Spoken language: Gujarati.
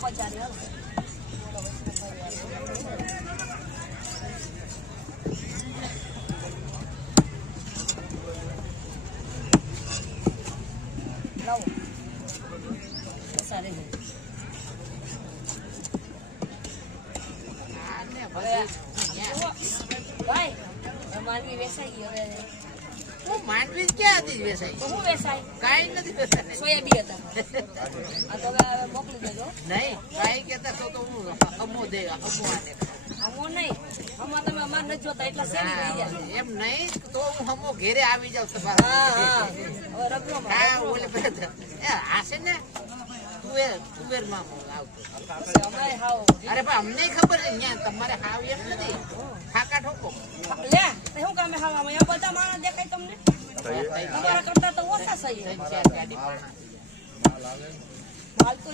પચારી હાલો લાવો સારી ભાઈ માનવી વેસાઈ હવે હું માંડવી ક્યાં હતી વેસાઈ હું વેસાઈ કાઈ નથી વેસાઈ સોયાબી હતા આ તો હવે મોકલી દેજો નહીં કાઈ કેતા તો હું અમો દે અમો આને અમો નહીં અમો તમે અમાર ન જોતા એટલે સેની રહી ગયા એમ નહીં તો હું અમો ઘેરે આવી જાઉં તમારા હા હવે રગડો હા ઓલે એ આશે ને તુવેર માં આવતો અમારે હાવ અરે પણ અમને ખબર છે ત્યાં તમારે હાવ એમ નથી ફાકા ઠોકો લે શું કામે હાવ આમાં બધા માણસ દેખાય તમને તમારા કરતા તો ઓછા સહી ગાડી માલ તો